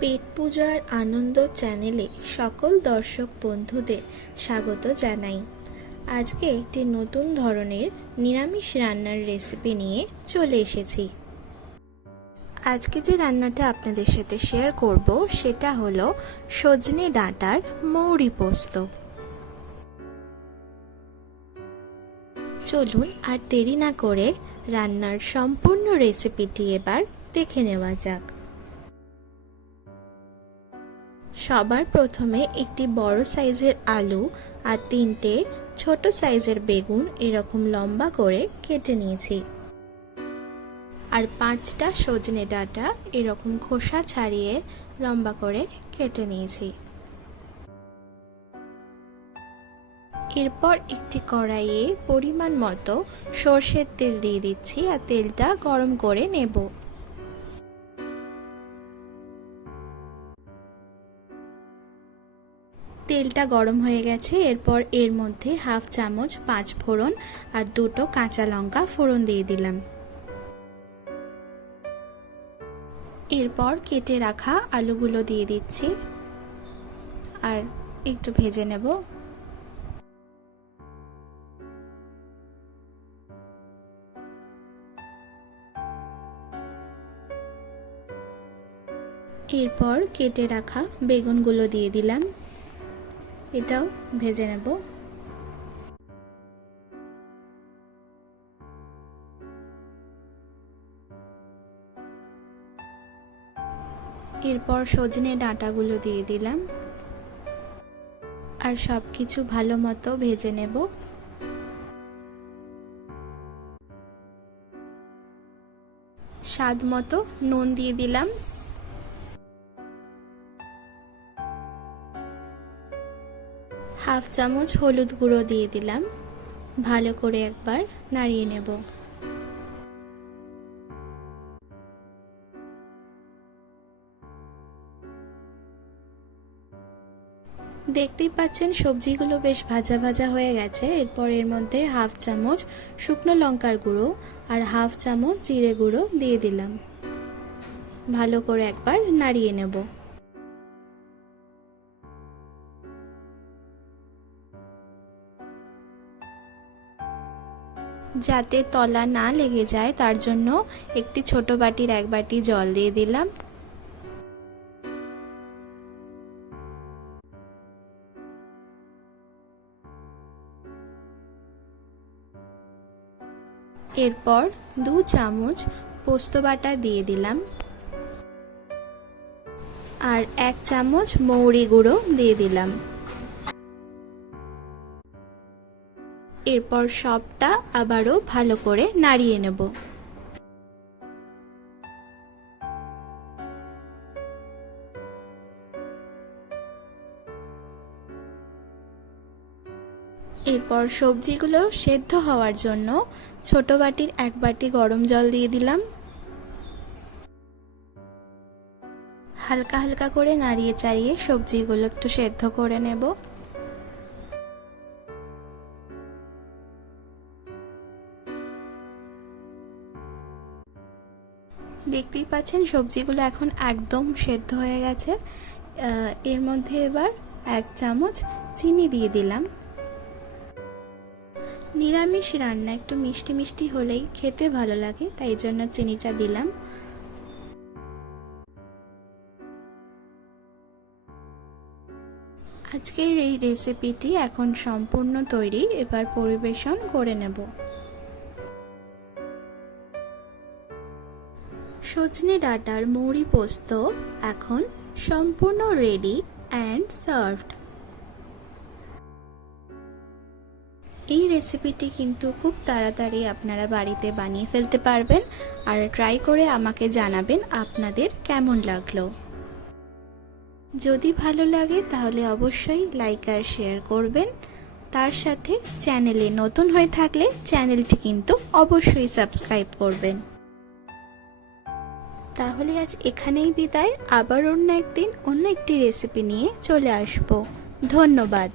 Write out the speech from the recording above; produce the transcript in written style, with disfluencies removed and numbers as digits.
পেট পূজার আনন্দ চ্যানেলে সকল দর্শক বন্ধুদের স্বাগত জানাই। আজকে একটি নতুন ধরনের নিরামিষ রান্নার রেসিপি নিয়ে চলে এসেছি। আজকে যে রান্নাটা আপনাদের সাথে শেয়ার করব সেটা হলো সজনে ডাঁটার মৌরি পোস্ত। চলুন আর দেরি না করে রান্নার সম্পূর্ণ রেসিপিটি এবার দেখে নেওয়া যাক। সবার প্রথমে একটি বড় সাইজের আলু আর 3টে ছোট সাইজের বেগুন এরকম লম্বা করে কেটে নিয়েছি, আর 5টা সজনে ডাঁটা এরকম খোসা ছাড়িয়ে লম্বা করে কেটে নিয়েছি। এরপর একটি কড়াইয়ে পরিমাণ মতো সরষের তেল দিয়ে দিচ্ছি আর তেলটা গরম করে নেব। তেলটা গরম হয়ে গেছে। এরপর এর মধ্যে হাফ চামচ 5 ফোড়ন আর 2টো কাঁচা লঙ্কা ফোড়ন দিয়ে দিলাম। এরপর কেটে রাখা আলুগুলো দিয়ে দিচ্ছি আর একটু ভেজে নেব। এরপর কেটে রাখা বেগুনগুলো দিয়ে দিলাম, এটাও ভেজে নেব। এরপর সজনে ডাঁটাগুলো দিয়ে দিলাম আর সবকিছু ভালো মতো ভেজে নেব। স্বাদ মতো নুন দিয়ে দিলাম, হাফ চামচ হলুদ গুঁড়ো দিয়ে দিলাম। ভালো করে একবার নাড়িয়ে নেব। দেখতেই পাচ্ছেন সবজিগুলো বেশ ভাজা ভাজা হয়ে গেছে। এরপর এর মধ্যে হাফ চামচ শুকনো লঙ্কার গুঁড়ো আর হাফ চামচ জিরে গুঁড়ো দিয়ে দিলাম। ভালো করে একবার নাড়িয়ে নেব। যাতে তলা না লেগে যায় তার জন্য একটি ছোট বাটির 1 বাটি জল দিয়ে দিলাম। এরপর 2 চামচ পোস্ত বাটা দিয়ে দিলাম আর 1 চামচ মৌরি গুঁড়ো দিয়ে দিলাম। এরপর সবটা আবারও ভালো করে নাড়িয়ে নেব। এরপর সবজিগুলো সেদ্ধ হওয়ার জন্য ছোট বাটির 1 বাটি গরম জল দিয়ে দিলাম। হালকা হালকা করে নাড়িয়ে চাড়িয়ে সবজিগুলো একটু সেদ্ধ করে নেব। দেখতেই পাচ্ছেন সবজিগুলো এখন একদম সেদ্ধ হয়ে গেছে। এর মধ্যে এবার 1 চামচ চিনি দিয়ে দিলাম। নিরামিষ রান্না একটু মিষ্টি মিষ্টি হলেই খেতে ভালো লাগে, তাই জন্য চিনিটা দিলাম। আজকের এই রেসিপিটি এখন সম্পূর্ণ তৈরি। এবার পরিবেশন করে নেব। সজনে ডাঁটার মৌরি পোস্ত এখন সম্পূর্ণ রেডি অ্যান্ড সার্ভড। এই রেসিপিটি কিন্তু খুব তাড়াতাড়ি আপনারা বাড়িতে বানিয়ে ফেলতে পারবেন, আর ট্রাই করে আমাকে জানাবেন আপনাদের কেমন লাগলো। যদি ভালো লাগে তাহলে অবশ্যই লাইক আর শেয়ার করবেন। তার সাথে চ্যানেলে নতুন হয়ে থাকলে চ্যানেলটি কিন্তু অবশ্যই সাবস্ক্রাইব করবেন। তাহলে আজ এখানেই বিদায়। আবার অন্য একদিন অন্য একটি রেসিপি নিয়ে চলে আসব। ধন্যবাদ।